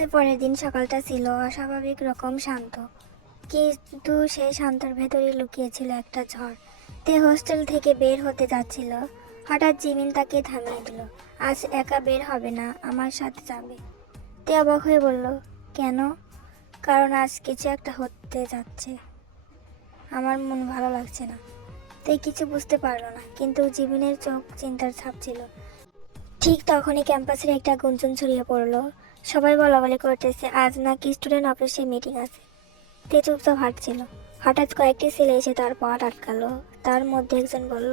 ক্লাসের পরের দিন সকালটা ছিল অস্বাভাবিক রকম শান্ত, কিন্তু সেই শান্তর ভেতরে লুকিয়েছিল একটা ঝড়। তে হোস্টেল থেকে বের হতে যাচ্ছিল, হঠাৎ জিমিন তাকে থামিয়ে দিল। আজ একা বের হবে না, আমার সাথে যাবে। তে অবাক হয়ে বলল, কেন? কারণ আজ কিছু একটা হতে যাচ্ছে, আমার মন ভালো লাগছে না। তে কিছু বুঝতে পারলো না, কিন্তু জিমিনের চোখ চিন্তার ছাপ ছিল। ঠিক তখনই ক্যাম্পাসের একটা গুঞ্জন ছড়িয়ে পড়লো, সবাই বলা বলি করতেছে আজ নাকি স্টুডেন্ট অফিসে মিটিং আছে। তে চুপচাপ হাঁটছিল, হঠাৎ কয়েকটি ছেলে এসে তার পথ আটকালো। তার মধ্যে একজন বলল,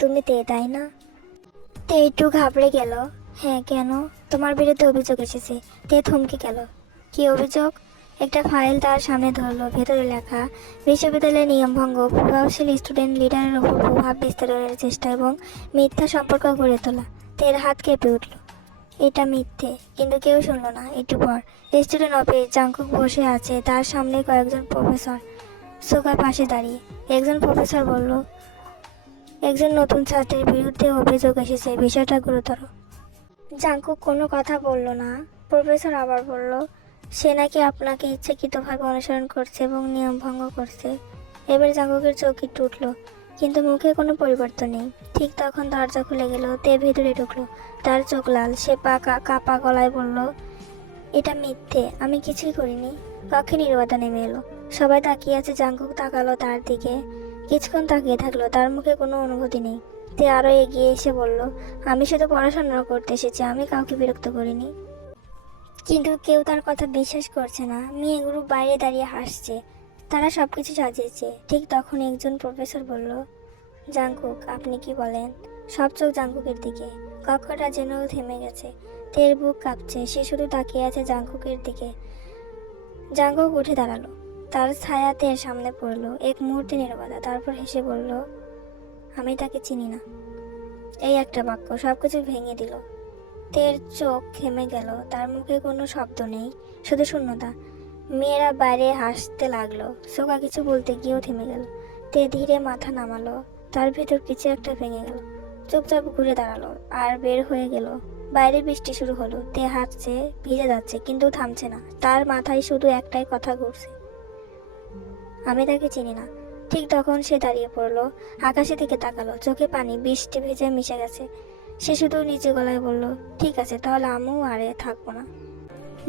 তুমি তে, তাই না? তে একটু ঘাবড়ে গেল। হ্যাঁ, কেন? তোমার বিরুদ্ধে অভিযোগ এসেছে। তে থমকে গেল। কি অভিযোগ? একটা ফাইল তার সামনে ধরলো, ভেতরে লেখা, বিশ্ববিদ্যালয়ের নিয়মভঙ্গ, প্রভাবশালী স্টুডেন্ট লিডারের ওপর প্রভাব বিস্তারের চেষ্টা এবং মিথ্যা সম্পর্ক গড়ে তোলা। তের হাত কেঁপে উঠল। এটা মিথ্যে, কিন্তু কেউ শুনলো না। একটু পর স্টুডেন্ট অফিস, জাংকুক বসে আছে, তার সামনে কয়েকজন প্রফেসর, সোকার পাশে দাঁড়িয়ে। একজন প্রফেসর বলল, একজন নতুন ছাত্রের বিরুদ্ধে অভিযোগ এসেছে, বিষয়টা গুরুতর। জাংকুক কোনো কথা বলল না। প্রফেসর আবার বলল, সে নাকি আপনাকে ইচ্ছাকৃতভাবে অনুসরণ করছে এবং নিয়ম ভঙ্গ করছে। এবার জাংকুকের চোখ একটু উঠল, কিন্তু মুখে কোনো পরিবর্তন নেই। ঠিক তখন দরজা খুলে গেল, তে ভেতরে ঢুকলো। তার চোখ লাল, সে কাপা গলায় বলল, এটা মিথ্যে, আমি কিছুই করিনি। কক্ষে নীরবতা নেমে এলো, সবাই তাকিয়ে আছে। জাংকুক তাকালো তার দিকে, কিছুক্ষণ তাকিয়ে থাকলো, তার মুখে কোনো অনুভূতি নেই। তে আরো এগিয়ে এসে বলল, আমি শুধু পড়াশোনা করতে এসেছি, আমি কাউকে বিরক্ত করিনি। কিন্তু কেউ তার কথা বিশ্বাস করছে না। মেয়ে গ্রুপ বাইরে দাঁড়িয়ে হাসছে, তারা সবকিছু সাজিয়েছে। ঠিক তখন একজন প্রফেসর বলল, জাংকুক, আপনি কি বলেন? সব চোখ জাংকুকের দিকে। কক্ষটা যেন থেমে গেছে। তের বুক কাঁপছে, সে শুধু তাকিয়ে আছে জাংকুকের দিকে। জাংকুক উঠে দাঁড়ালো, তার ছায়া তের সামনে পড়লো। এক মুহূর্তে নীরবতা, তারপর হেসে বলল, আমি তাকে চিনি না। এই একটা বাক্য সবকিছু ভেঙে দিল। তের চোখ থেমে গেল, তার মুখে কোনো শব্দ নেই, শুধু শূন্যতা। মেয়েরা বাইরে হাসতে লাগলো। সোকা কিছু বলতে গিয়েও থেমে গেল। তে ধীরে মাথা নামালো, তার ভেতর কিছু একটা ভেঙে গেল। চুপচাপ ঘুরে দাঁড়ালো আর বের হয়ে গেল। বাইরে বৃষ্টি শুরু হলো। তে হাঁটছে, ভিজে যাচ্ছে, কিন্তু থামছে না। তার মাথায় শুধু একটাই কথা ঘুরছে, আমি তাকে চিনি না। ঠিক তখন সে দাঁড়িয়ে পড়লো, আকাশের দিকে তাকালো, চোখে পানি বৃষ্টি ভেজে মিশে গেছে। সে শুধু নিচে গলায় বলল, ঠিক আছে, তাহলে আমিও আরে থাকবো না।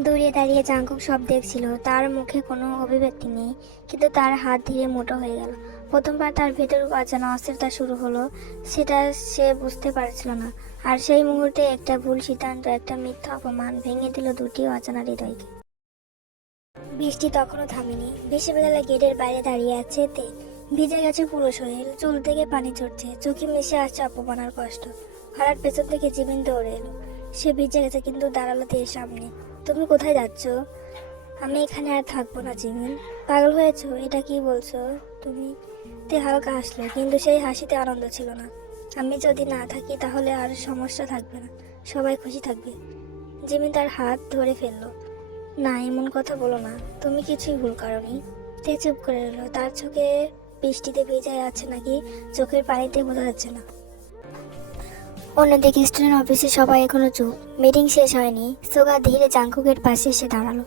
দূরে দাঁড়িয়ে জাংকুক সব দেখছিল, তার মুখে কোনো অভিব্যক্তি নেই, কিন্তু তার হাত ধীরে মোটা হয়ে গেল। প্রথমবার তার ভেতর অজানা অস্থিরতা শুরু হলো, সেটা সে বুঝতে পারছিল না। আর সেই মুহূর্তে একটা ভুল সিদ্ধান্ত, একটা মিথ্যা অপমান ভেঙে দিল দুটি অজানা হৃদয়কে। বৃষ্টি তখনও থামেনি। বিশ্ববিদ্যালয় গেটের বাইরে দাঁড়িয়ে আছে তে। ভিজে গেছে পুরো শরীর, চুল থেকে পানি ঝরছে, চোখে মিশে আসছে অপমান আর কষ্ট। হঠাৎ পেছন থেকে জিমিন দৌড়ে এলো। সে ভিজে গেছে, কিন্তু দাঁড়ালো তের সামনে। তুমি কোথায় যাচ্ছ? আমি এখানে আর থাকবো না জিমিন। পাগল হয়েছো? এটা কি বলছো তুমি? তে হালকা হাসলো, কিন্তু সেই হাসিতে আনন্দ ছিল না। আমি যদি না থাকি তাহলে আর সমস্যা থাকবে না, সবাই খুশি থাকবে। জিমিন তার হাত ধরে ফেললো। না, এমন কথা বলো না, তুমি কিছুই ভুল করোনি। তে চুপ করে রইল, তার চোখে বৃষ্টিতে ভেজে আছে নাকি চোখের পানিতে বোঝা যাচ্ছে না। অন্যদিকে স্টুডেন্ট অফিসে সবাই এখনো চুপ, মিটিং শেষ হয়নি। সোগা ধীরে জাংকুকের পাশে এসে দাঁড়ালো।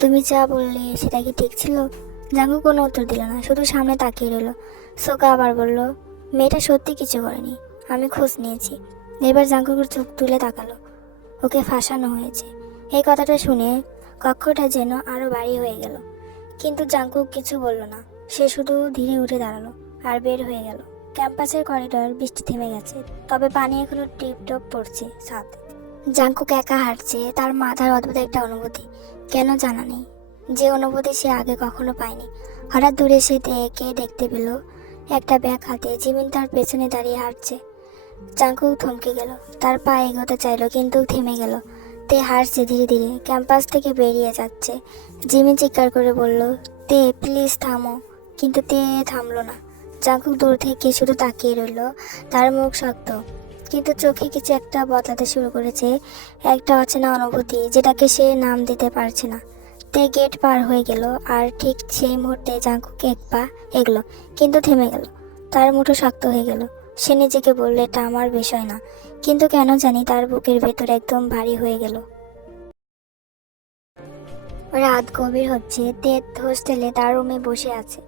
তুমি যা বললে সেটা কি ঠিক ছিল? জাংকুক কোনো উত্তর দিল না, শুধু সামনে তাকিয়ে রইল। সোগা আবার বলল, মেয়েটা সত্যি কিছু করেনি, আমি খোঁজ নিয়েছি। এবার জাংকুকের চোখ তুলে তাকালো, ওকে ফাঁসানো হয়েছে। এই কথাটা শুনে কক্ষটা যেন আরো ভারী হয়ে গেল, কিন্তু জাংকুক কিছু বলল না। সে শুধু ধীরে উঠে দাঁড়ালো আর বের হয়ে গেল। ক্যাম্পাসের করিডর, বৃষ্টি থেমে গেছে, তবে পানি এখনো টিপ টপ পড়ছে ছাদ। জাংকুক একা হাঁটছে, তার মাথার অদ্ভুত একটা অনুভূতি, কেন জানা নেই, যে অনুভূতি সে আগে কখনো পায়নি। হঠাৎ দূরে সে কে দেখতে পেল, একটা ব্যাগ হাতে। জিমিন তার পেছনে দাঁড়িয়ে হাঁটছে। জাংকুক থমকে গেল, তার পা এগোতে চাইলো, কিন্তু থেমে গেল। তে হাসছে ধীরে ধীরে, ক্যাম্পাস থেকে বেরিয়ে যাচ্ছে। জিমি চিৎকার করে বলল, তে প্লিজ থামো, কিন্তু তে থামলো না। জাংকুক দূর থেকে শুধু তাকিয়ে রইল, তার মুখ শক্ত, কিন্তু চোখে কিছু একটা বদলাতে শুরু করেছে, একটা অচেনা অনুভূতি যেটাকে সে নাম দিতে পারছে না। তে গেট পার হয়ে গেল, আর ঠিক সেই মুহূর্তে জাংকুক এক পা এগলো, কিন্তু থেমে গেল। তার মুঠো শক্ত হয়ে গেল। সে নিজেকে বলল, এটা আমার বিষয় না, কিন্তু কেন জানি তার বুকের ভেতর একদম ভারী হয়ে গেল। রাত গভীর হচ্ছে। তে হোস্টেলে তার রুমে বসে আছে।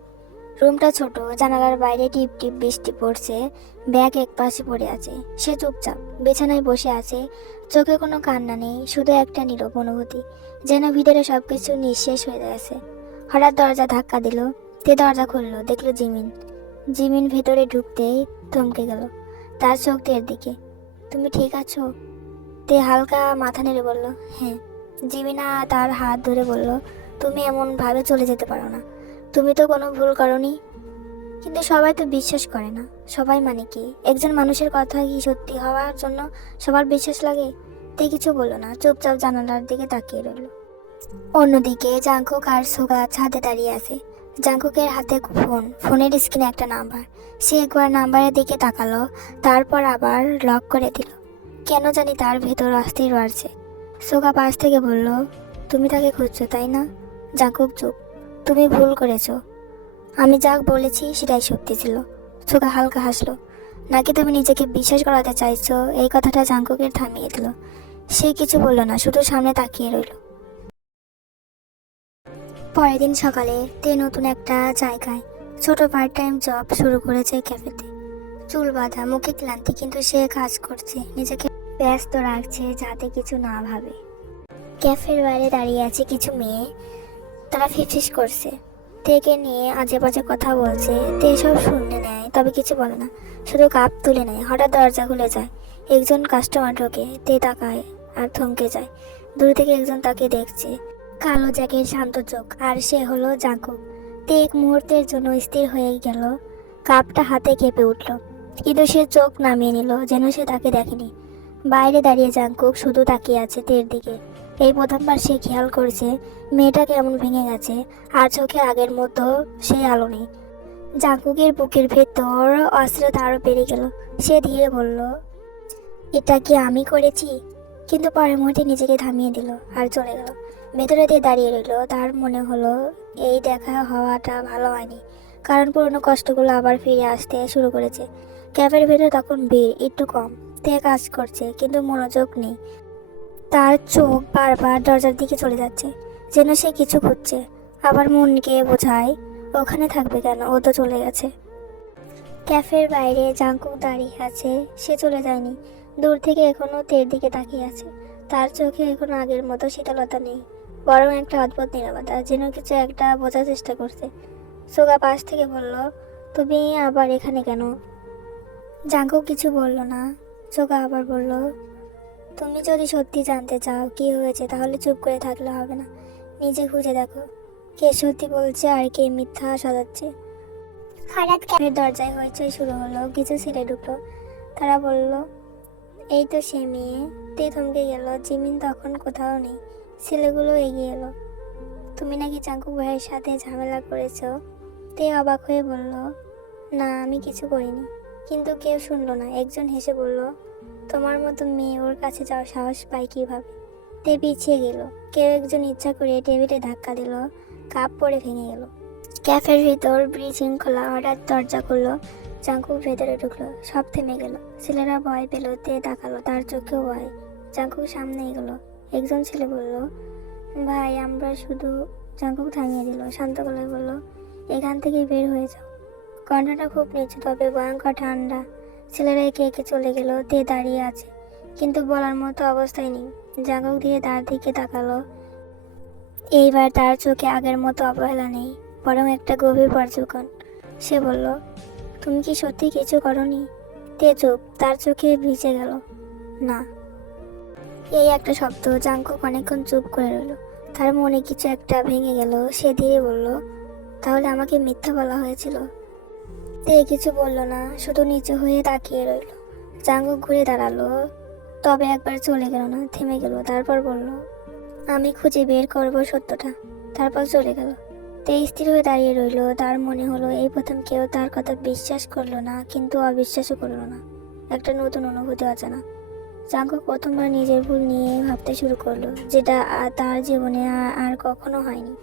রুমটা ছোট, জানালার বাইরে টিপ টিপ বৃষ্টি পড়ছে। ব্যাগ এক পাশে পড়ে আছে। সে চুপচাপ বিছানায় বসে আছে। চোখে কোনো কান্না নেই, শুধু একটা নীরব অনুভূতি, যেন ভিতরে সবকিছু নিঃশেষ হয়ে গেছে। হঠাৎ দরজা ধাক্কা দিল। তে দরজা খুললো, দেখলো জিমিন। জিমিন ভেতরে ঢুকতেই থমকে গেল। তার চোখ তের দিকে। তুমি ঠিক আছো? তে হালকা মাথা নেড়ে বলল, হ্যাঁ। জিমিনা তার হাত ধরে বলল, তুমি এমন ভাবে চলে যেতে পারো না। তুমি তো কোনো ভুল করনি। কিন্তু সবাই তো বিশ্বাস করে না। সবাই মানে কি? একজন মানুষের কথা কি সত্যি হওয়ার জন্য সবার বিশ্বাস লাগে? তে কিছু বলল না, চুপচাপ জানালার দিকে তাকিয়ে রইল। অন্যদিকে জাংকুক আর সোগা ছাদে দাঁড়িয়ে আছে। জাংকুকের হাতে ফোনের স্ক্রিনে একটা নাম্বার। সে একবার নাম্বারের দিকে তাকালো, তারপর আবার লক করে দিল। কেন জানি তার ভেতর অস্থির বাড়ছে। সোগা পাশ থেকে বলল, তুমি তাকে খুঁজছো তাই না? জাংকুক চুপ। তুমি ভুল করেছো। আমি যা বলেছি সেটাই সত্যি ছিল। সোগা হালকা হাসলো। নাকি তুমি নিজেকে বিশ্বাস করাতে চাইছো? এই কথাটা জাংকুকের থামিয়ে দিল। সে কিছু বলল না, শুধু সামনে তাকিয়ে রইল। পরের দিন সকালে তে নতুন একটা জায়গায় ছোট পার্ট টাইম জব শুরু করেছে ক্যাফেতে। চুল বাঁধা, মুখে ক্লান্তি, কিন্তু সে কাজ করছে, নিজেকে ব্যস্ত রাখছে যাতে কিছু না ভাবে। ক্যাফের বাইরে দাঁড়িয়ে আছে কিছু মেয়ে। তারা ফিসফিস করছে, তেকে নিয়ে আজে বাজে কথা বলছে। তে সব শুনে নেয়, তবে কিছু বলে না, শুধু কাপ তুলে নেয়। হঠাৎ দরজা খুলে যায়। একজন কাস্টমার ঢোকে। তে তাকায় আর থমকে যায়। দূর থেকে একজন তাকে দেখছে, কালো জ্যাকেট, শান্ত চোখ, আর সে হলো জাংকুক। তে এক মুহূর্তের জন্য স্থির হয়ে গেল। কাপটা হাতে কেঁপে উঠল, কিন্তু সে চোখ নামিয়ে নিল, যেন সে তাকে দেখেনি। বাইরে দাঁড়িয়ে জাংকুক শুধু তাকিয়ে আছে তের দিকে। এই প্রথমবার সে খেয়াল করছে মেয়েটা কেমন ভেঙে গেছে, আর চোখে আগের মতো সেই আলো নেই। জাংকুকের বুকের ভেতর অস্থিরতা আরো বেড়ে গেল। সে ধীরে বলল, এটা কি আমি করেছি? কিন্তু পরের মুহূর্তে নিজেকে থামিয়ে দিল আর চলে গেল। ভেতরে দিয়ে দাঁড়িয়ে রইল। তার মনে হলো এই দেখা হওয়াটা ভালো হয়নি, কারণ পুরোনো কষ্টগুলো আবার ফিরে আসতে শুরু করেছে। ক্যাফের ভেতরে তখন ভিড় একটু কম। তে কাজ করছে, কিন্তু মনোযোগ নেই। তার চোখ বারবার দরজার দিকে চলে যাচ্ছে, যেন সে কিছু খুঁজছে। আবার মনকে বোঝায়, ওখানে থাকবে কেন, ও তো চলে গেছে। ক্যাফের বাইরে জাংকুক দাঁড়িয়ে আছে। সে চলে যায়নি। দূর থেকে এখনো তের দিকে তাকিয়ে আছে। তার চোখে এখন আগের মতো শীতলতা নেই, বরং একটা অদ্ভুত নীরবতা, যেন কিছু একটা বোঝার চেষ্টা করছে। সোগা পাশ থেকে বলল, তুমি আবার এখানে কেন? জাংকুক কিছু বলল না। সোগা আবার বলল, তুমি যদি সত্যি জানতে চাও কি হয়েছে, তাহলে চুপ করে থাকলে হবে না। নিজে খুঁজে দেখো, কে সত্যি বলছে আর কে মিথ্যা সাজাচ্ছে। হঠাৎ ক্যাফের দরজায় হইচই শুরু হলো। কিছু ছেলে ঢুকলো। তারা বলল, এই তো সে মেয়ে। তে থমকে গেল। জিমিন তখন কোথাও নেই। ছেলেগুলো এগিয়ে এলো। তুমি নাকি জাংকুক ভাইয়ের সাথে ঝামেলা করেছো? তে অবাক হয়ে বলল, না, আমি কিছু করিনি। কিন্তু কেউ শুনলো না। একজন হেসে বলল, তোমার মতো মেয়ে ওর কাছে যাওয়ার সাহস পায় কিভাবে? তে পিছিয়ে গেল। কেউ একজন ইচ্ছা করে টেবিলে ধাক্কা দিল, কাপ পড়ে ভেঙে গেল। ক্যাফের ভিতর বিশৃঙ্খলা। হঠাৎ দরজা খুললো। জাংকুক ভেতরে ঢুকলো। সব থেমে গেল। ছেলেরা ভয় পেল। তে তাকালো, তার চোখেও ভয়। জাংকুক সামনে এগোলো। একজন ছেলে বলল, ভাই, আমরা শুধু। জাংকুক থামিয়ে দিল, শান্ত গলায় বলল, এখান থেকে বের হয়ে যাও। কণ্ঠটা খুব নিচু, তবে ভয়ঙ্কর ঠান্ডা। ছেলেরা একে একে চলে গেল। তে দাঁড়িয়ে আছে, কিন্তু বলার মতো অবস্থায় নেই। জাংকুক ধীরে তার দিকে তাকালো। এইবার তার চোখে আগের মতো অবহেলা নেই, বরং একটা গভীর পর্যবেক্ষণ। সে বলল, তুমি কি সত্যি কিছু করনি? তে চুপ, তার চোখে ভিজে গেল। না। এই একটা শব্দ। জাংকুক অনেকক্ষণ চুপ করে রইল। তার মনে কিছু একটা ভেঙে গেল। সে ধীরে বলল, তাহলে আমাকে মিথ্যা বলা হয়েছিল? তে কিছু বলল না, শুধু নিচু হয়ে তাকিয়ে রইল। জাংকুক ঘুরে দাঁড়ালো, তবে একবার চলে গেল না, থেমে গেল। তারপর বলল, আমি খুঁজে বের করব সত্যটা। তারপর চলে গেল। তে স্থির হয়ে দাঁড়িয়ে রইল। তার মনে হলো এই প্রথম কেউ তার কথা বিশ্বাস করলো না, কিন্তু অবিশ্বাসও করলো না। একটা নতুন অনুভূতি অজানা। জাংকুক প্রথমবার নিজের ভুল নিয়ে ভাবতে শুরু করলো, যেটা তার জীবনে আর কখনো হয়নি।